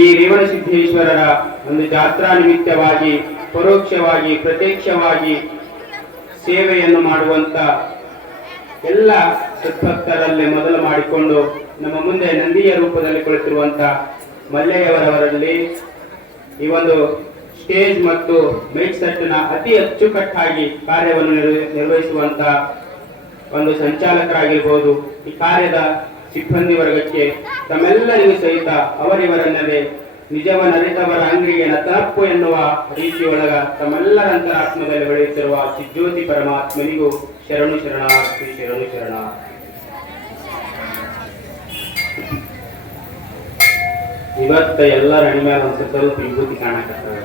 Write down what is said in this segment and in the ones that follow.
ಈ ರೇವಣಸಿದ್ದೇಶ್ವರರ ಒಂದು ಜಾತ್ರಾ ನಿಮಿತ್ತವಾಗಿ ಪರೋಕ್ಷವಾಗಿ ಪ್ರತ್ಯಕ್ಷವಾಗಿ ಸೇವೆಯನ್ನು ಮಾಡುವಂತ ಎಲ್ಲ ಸದ್ಭಕ್ತರಲ್ಲಿ ಮೊದಲು ಮಾಡಿಕೊಂಡು ನಮ್ಮ ಮುಂದೆ ನಂದಿಯ ರೂಪದಲ್ಲಿ ಕುಳಿತಿರುವಂತ ಮಲ್ಲೆಯವರವರಲ್ಲಿ ಈ ಒಂದು ಸ್ಟೇಜ್ ಮತ್ತು ಮೈಕ್ ಸೆಟ್ನ ಅತಿ ಅಚ್ಚುಕಟ್ಟಾಗಿ ಕಾರ್ಯವನ್ನು ನಿರ್ವಹಿಸುವಂತ ಒಂದು ಸಂಚಾಲಕರಾಗಿರ್ಬೋದು, ಈ ಕಾರ್ಯದ ಸಿಬ್ಬಂದಿ ವರ್ಗಕ್ಕೆ ತಮ್ಮೆಲ್ಲರಿಗೂ ಸಹಿತ ಅವರಿವರನ್ನದೇ ನಿಜವನರಿತವರ ಅಂಗಡಿಗೆ ನತನಪ್ಪು ಎನ್ನುವ ರೀತಿಯೊಳಗ ತಮ್ಮೆಲ್ಲರ ಅಂತರಾತ್ಮದಲ್ಲಿ ಬೆಳೆಯುತ್ತಿರುವ ಚಿಜ್ಯೋತಿ ಪರಮಾತ್ಮನಿಗೂ ಶರಣು ಶರಣಾರ್ಥಿ ಶರಣು ಶರಣಾರ್ಥಿ. ಇವತ್ತ ಎಲ್ಲರ ಹಣಿ ಮೇಲೆ ಒಂದು ಸ್ವಲ್ಪ ವಿಭೂತಿ ಕಾಣಕತ್ತದ.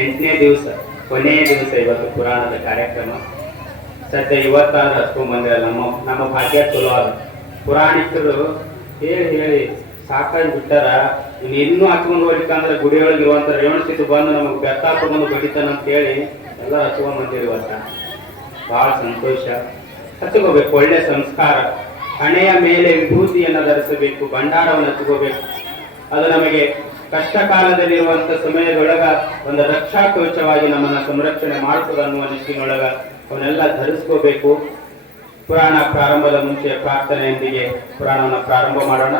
8ನೇ ದಿವಸ, ಕೊನೆಯ ದಿವಸ ಇವತ್ತು ಪುರಾಣದ ಕಾರ್ಯಕ್ರಮ. ಸದ್ಯ ಇವತ್ತಾದ್ರೂ ಹಚ್ಕೊಂಡ್ ಬಂದಿರ. ನಮ್ಮ ಭಾಗ್ಯ ಚಲೋ ಅದ. ಪುರಾಣಿಕರು ಹೇಳಿ ಸಾಕಾಗಿ ಬಿಟ್ಟಾರ. ಇನ್ನೂ ಹಚ್ಕೊಂಡು ಹೋಗ್ಲಿಕ್ಕಂದ್ರೆ ಗುಡಿಯೊಳಗೆ ಇರುವಂತ ರೇವಣಸಿದ್ದು ಬಂದು ನಮಗೆ ಬೆತ್ತ ತಗೊಂಡು ಬಡಿತಾನ ಅಂತ ಹೇಳಿ ಎಲ್ಲ ಹಚ್ಕೊಂಡ್ ಬಂದಿರಿ. ಇವತ್ತ ಬಹಳ ಸಂತೋಷ. ಹಚ್ಕೋಬೇಕು, ಒಳ್ಳೆ ಸಂಸ್ಕಾರ. ಹಣೆಯ ಮೇಲೆ ವಿಭೂತಿಯನ್ನು ಧರಿಸಬೇಕು, ಭಂಡಾರವನ್ನು ಹಚ್ಕೋಬೇಕು. ಅದು ನಮಗೆ ಕಷ್ಟ ಕಾಲದಲ್ಲಿರುವಂತ ಸಮಯದೊಳಗ ಒಂದು ರಕ್ಷಾ ಕವಚವಾಗಿ ನಮ್ಮನ್ನ ಸಂರಕ್ಷಣೆ ಮಾಡ್ತದ ಅನ್ನುವ ನಿಟ್ಟಿನೊಳಗ ಅವನ್ನೆಲ್ಲ ಧರಿಸ್ಕೋಬೇಕು. ಪುರಾಣ ಪ್ರಾರಂಭದ ಮುಂಚೆ ಪ್ರಾರ್ಥನೆಯೊಂದಿಗೆ ಪುರಾಣವನ್ನು ಪ್ರಾರಂಭ ಮಾಡೋಣ.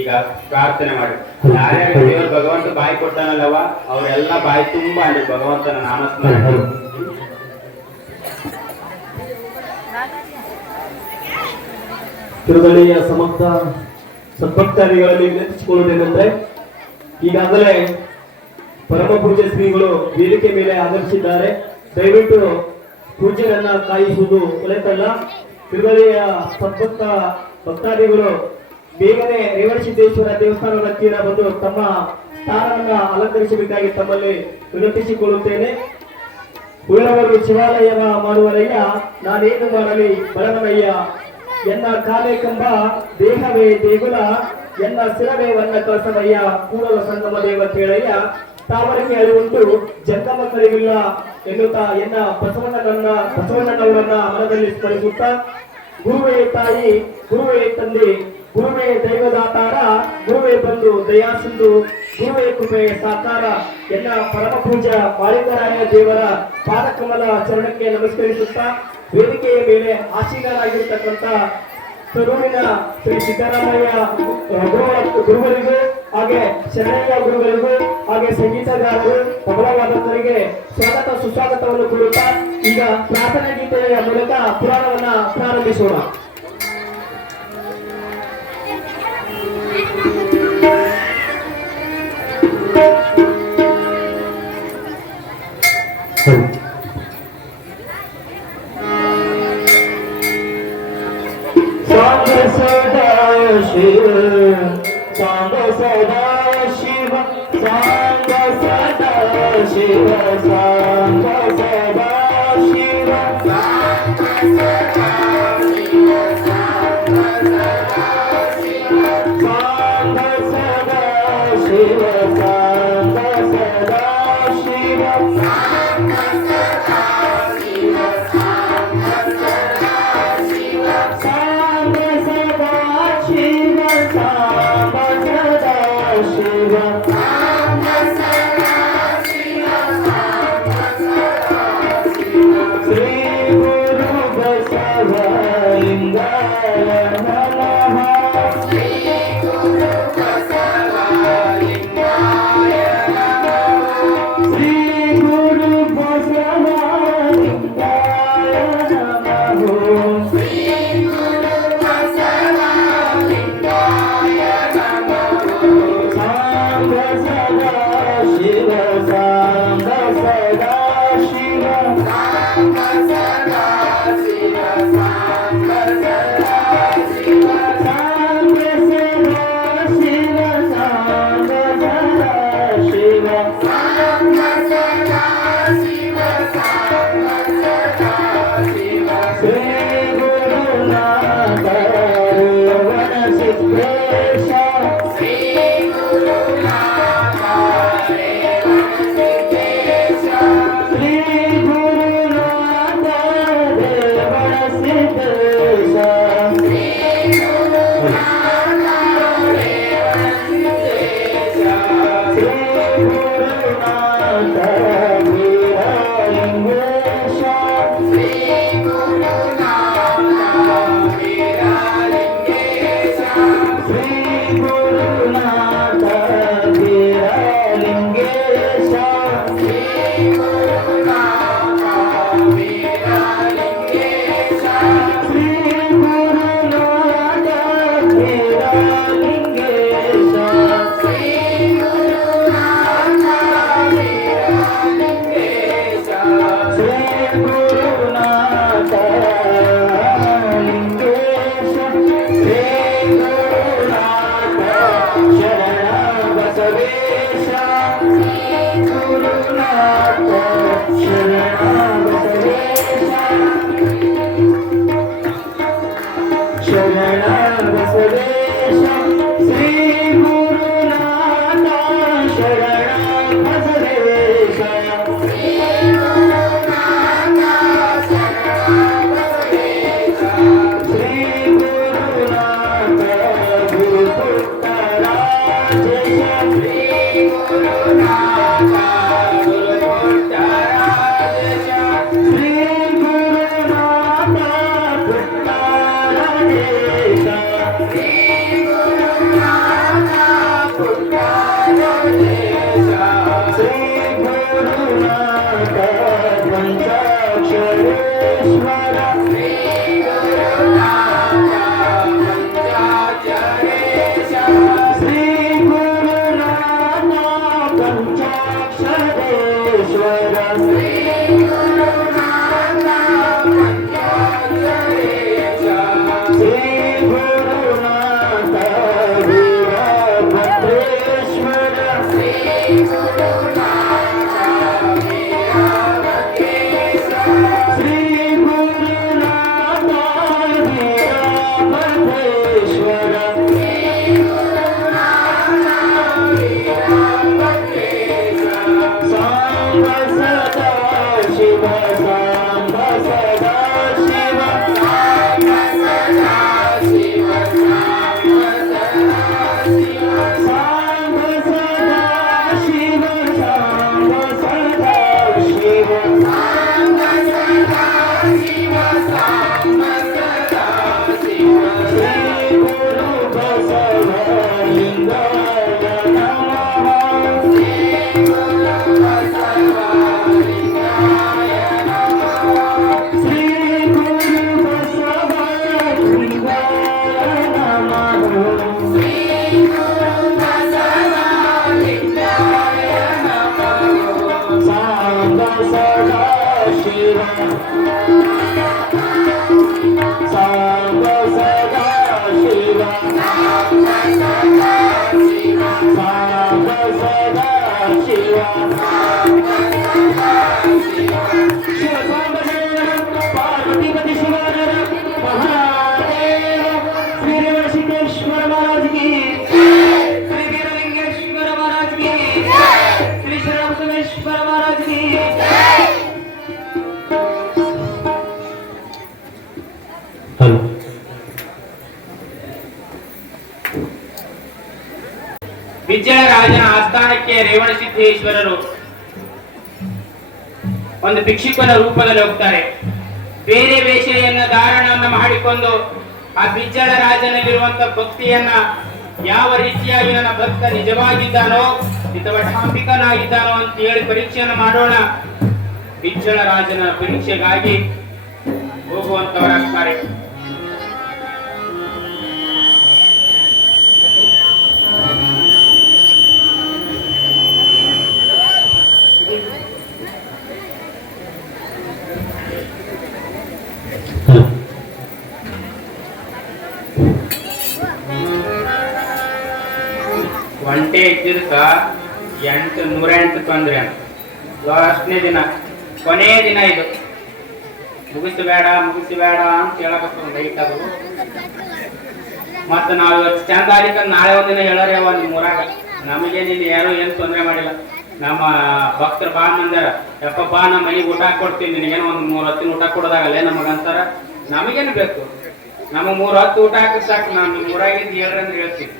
ಈಗ ಪ್ರಾರ್ಥನೆ ಮಾಡಿ. ಯಾರ್ಯಾರು ದೇವರು ಭಗವಂತ ಬಾಯಿ ಕೊಟ್ಟಾನಲ್ಲವ ಅವರೆಲ್ಲ ಬಾಯಿ ತುಂಬಾ ಅಲ್ಲಿ ಭಗವಂತನ ನಾಮಸ್ಮರಣೆ. ತಿರುಗಲಿಯ ಸಮಸ್ತ ಸದ್ಭಕ್ತಾದಿಗಳಲ್ಲಿ ವಿನಂತಿಸಿಕೊಳ್ಳುವುದೇನೆಂದ್ರೆ, ಈಗಾಗಲೇ ಪರಮ ಪೂಜ್ಯ ಶ್ರೀಗಳು ವೇದಿಕೆ ಮೇಲೆ ಆಗಮಿಸಿದ್ದಾರೆ. ದಯವಿಟ್ಟು ಪೂಜ್ಯರನ್ನ ಕಾಯಿಸುವುದು ಒಲೆತಲ್ಲ. ತಿರುಗಲಿಯ ಭಕ್ತಾದಿಗಳು ಬೇಗನೆ ರೇವಣಸಿದ್ದೇಶ್ವರ ದೇವಸ್ಥಾನದ ಹತ್ತಿರ ಬಂದು ತಮ್ಮ ಸ್ಥಾನವನ್ನ ಅಲಂಕರಿಸಬೇಕಾಗಿ ತಮ್ಮಲ್ಲಿ ವಿನಂತಿಸಿಕೊಳ್ಳುತ್ತೇನೆ. ಉಳ್ಳವರು ಶಿವಾಲಯವ ಮಾಡುವರಯ್ಯ, ನಾನೇನು ಮಾಡಲಿ ಬರವನಯ್ಯ. ಎನ್ನ ಕಾಲೇ ಕಂಬ ದೇಹವೇ ದೇಗುಲ, ಎನ್ನ ಶಿರವೇ ವನ್ನ ಕಳಸವಯ್ಯ. ಕೂಡಲ ಸಂಗಮ ದೇವ ಕೇಳಯ್ಯ, ತಾವರಿಗೆ ಅರಿವುಂಟು ಜಂಗಮ ಕರಿವಿಲ್ಲ ಎನ್ನುತ್ತಾ ಎನ್ನ ಬಸವಣ್ಣನವರನ್ನ ಮನದಲ್ಲಿ ಸ್ಮರಿಸುತ್ತಾ, ಗುರುವೇ ತಾಯಿ, ಗುರುವೇ ತಂದೆ, ಗುರುವೇ ದೈವದಾತಾರ, ಗುರುವೇ ಬಂದು ದಯಾಸಿಂಧು, ಗುರುವೇ ಕೃಪೆ ಸಾಕಾರ. ಎನ್ನ ಪರಮ ಪೂಜ್ಯ ಮಾಳಿಂಗರಾಯ ದೇವರ ಪಾದಕಮಲ ಚರಣಕ್ಕೆ ನಮಸ್ಕರಿಸುತ್ತಾ, ವೇದಿಕೆಯ ಮೇಲೆ ಆಸೀನರಾಗಿರ್ತಕ್ಕಂಥ ತರೂರಿನ ಶ್ರೀ ಸಿದ್ದರಾಮಯ್ಯ ಗುರುಗಳಿಗೂ, ಹಾಗೆ ಶರಣಯ್ಯ ಗುರುಗಳಿಗೂ, ಹಾಗೆ ಸಂಗೀತಗಾರರು ತಬಲವಾದಕರಿಗೆ ಸ್ವಾಗತ ಸುಸ್ವಾಗತವನ್ನು ಕೋರುತ್ತಾ ಈಗ ಪ್ರಾರ್ಥನಾ ಗೀತೆಯ ಮೂಲಕ ಪುರಾಣವನ್ನ ಪ್ರಾರಂಭಿಸೋಣ. शिव सांग सदा शिव, सांग सदा शिव, सांग सदा शिव, सांग सदा शिव, सांग सदा शिव, सांग सदा शिव, सांग सदा शिव, सांग सदा शिव, सांग सदा शिव, सांग सदा शिव, सांग सदा शिव, सांग सदा शिव, सांग सदा शिव. श्री गुरु बसवलिंगाय नमः, श्री गुरु बसवलिंगाय नमः, श्री गुरु बसवलिंगाय नमः, श्री गुरु बसवलिंगाय नमः. सांग ಗುರುನಾಥ ವೀರಲಿಂಗೇಶ ಶ್ರೀ ಗುರುನಾಥ ವೀರಲಿಂಗೇಶ ಶ್ರೀ ಗುರುನಾಥ ವೀರಲಿಂಗೇಶ ಶ್ರೀ ಗುರುನಾಥ ವೀರಲಿಂಗೇಶ ಶ್ರೀ ಗುರುನಾಥ ಲಿಂಗೇಶ ಶ್ರೀ ಗುರುನಾಥ ಶರಣ ಬಸವೇಶ ಶ್ರೀ ಗುರುನಾಥ ಶರಣ ಬಸವೇಶ ಶರಣ ಬಸವೇಶ ಶ್ರೀ ಗುರುನಾಥ ಶರಣ ಬಸವೇಶ ಶ್ರೀ ಗುರುನಾಥ ಶರಣ ಬಸವೇಶ ಶ್ರೀ ಗುರುನಾಥ ಗುರುಪುಟ್ಟರಾಜೇಶ ಶ್ರೀ ಗುರುನಾಥ ಗುರುಪುಟ್ಟರಾಜೇಶ ಶ್ರೀ ಗುರುನಾಥ ಪುಟ್ಟರಾಜೇಶ ಶ್ರೀ ಗುರುನಾಥ ಪುಟ್ಟರಾಜೇಶ ಶ್ರೀ ಗುರುನಾಥ ಪಂಚಾಕ್ಷರೇಶ್ವರ ಶ್ರೀ ಗುರುನಾಥ ಪಂಚಾಕ್ಷರೇಶ ಶ್ರೀ ಗುರುನಾಥ ಪಂಚಾಕ್ಷರೇಶ್ವರ ಶ್ರೀ ಗುರುನಾಥ ಪಂಚಾಕ್ಷರೇಶ ಶ್ರೀ ಗುರುನಾಥ ವೀರಭದ್ರೇಶ್ವರ ಶ್ರೀ ಗುರುನಾಥ ವೀರಭದ್ರೇಶ ಶ್ರೀ ಗುರುನಾಥ ವೀರಭದ್ರೇಶ್ವರ ಶ್ರೀ ಗುರುನಾಥ ವೀರಭದ್ರೇಶ ಸಾಂಬ ಸದಾ ಶಿವ ಸಾಂಬ ಸದಾ ಶಿವ ಸಾಂಬ ಸದಾ ಶಿವ ಸಾಂಬ ಸದಾ ಶಿವ ಸಾಂಬ ಸದಾ ಶಿವ ಸಾಂಬ ಸದಾ ಶಿವ ಸಾಂಬ ಸದಾ ಶಿವ ಸಾಂಬ ಸದಾ ಶಿವ ಶ್ರೀ ಗುರು ಬಸವಲಿಂಗಾಯ ನಮಃ ಶ್ರೀ ಗುರು ಬಸವಲಿಂಗಾಯ ನಮಃ ಶ್ರೀ ಗುರು ಬಸವಲಿಂಗಾಯ ನಮಃ ಶ್ರೀ ಗುರು ಬಸವಲಿಂಗಾಯ ನಮಃ ಸಾಂಬ ಸದಾ ಶಿವ ಸಾಂಬ ಸದಾ ಶಿವ ಸಾಂಬ ಸದಾ ಶಿವ ಸಾಂಬ ಸದಾ ಶಿವ ಸಾಂಬ ಸದಾ ಶಿವ ಶಿವ ಸಾಂಬ ಶರಣ ಪಾರ್ವತಿಪತಿ ಶಿವನರ ಮಹಾದೇವ ಶ್ರೀ ರೇವಣಸಿದ್ದೇಶ್ವರ ಮಹಾರಾಜ್ ಕಿ ಶ್ರೀ ವೀರಲಿಂಗೇಶ್ವರ ಮಹಾರಾಜ್ ಕಿ ಶ್ರೀ ಶರಣಬಸವೇಶ್ವರ ಮಹಾರಾಜ್ ಕಿ ಹಲೋ ವಿಜಯರಾಜನ ಆಸ್ಥಾನಕ್ಕೆ ರೇವಣಸಿದ್ದೇಶ್ವರರು ಒಂದು ಭಿಕ್ಷುಕನ ರೂಪದಲ್ಲಿ ಹೋಗ್ತಾರೆ. ಬೇರೆ ವೇಷೆಯನ್ನ ಧಾರಣವನ್ನು ಮಾಡಿಕೊಂಡು ಆ ಬಿಜ್ಜಳ ರಾಜನಲ್ಲಿರುವಂತ ಭಕ್ತಿಯನ್ನ ಯಾವ ರೀತಿಯಾಗಿ ನನ್ನ ಭಕ್ತ ನಿಜವಾಗಿದ್ದಾನೋ ಅಥವಾ ಡಾಂಬಿಕನಾಗಿದ್ದಾನೋ ಅಂತ ಹೇಳಿ ಪರೀಕ್ಷೆಯನ್ನು ಮಾಡೋಣ. ಬಿಜ್ಜಳ ರಾಜನ ಪರೀಕ್ಷೆಗಾಗಿ ಹೋಗುವಂತವರಾಗ್ತಾರೆ. ಒಂಟೆ ಇದ್ದಿದ್ದಕ್ಕ 108 ತೊಂದ್ರೆ. ಲಾಸ್ಟ್ನೇ ದಿನ, ಕೊನೆಯ ದಿನ ಇದು. ಮುಗಿಸಬೇಡ ಅಂತ ಹೇಳಕತ್ತ ಲೈಟ್ ಅದು. ಮತ್ತ ನಾವು ಇವತ್ತು ಚಂದ ಆಲಿಕ ನಾಳೆ ಒಂದಿನ ಹೇಳೋರಿ ಅವ ನಿಮ್ಮೂರಾಗ ನಮಗೆ ನೀನು ಯಾರು ಏನು ತೊಂದರೆ ಮಾಡಿಲ್ಲ. ನಮ್ಮ ಭಕ್ತರು ಬಾ ಮಂದಿರ, ಯಪ್ಪ ಬಾ ನಮ್ಮ ಮನೆಗೆ ಊಟ ಕೊಡ್ತೀನಿ, ನಿನಗೇನು ಒಂದು 3 ಹೊತ್ತಿನ ಊಟ ಕೊಡೋದಾಗಲ್ಲೇ ನಮಗಂತಾರ. ನಮಗೇನು ಬೇಕು, ನಮ್ಮ 3 ಹೊತ್ತು ಊಟ ಹಾಕಿ ಸಾಕು. ನಾವು ನಿಮ್ಮ ಊರಾಗಿದ್ದು ಹೇಳ್ರಿ ಅಂದ್ರೆ ಹೇಳ್ತೀವಿ.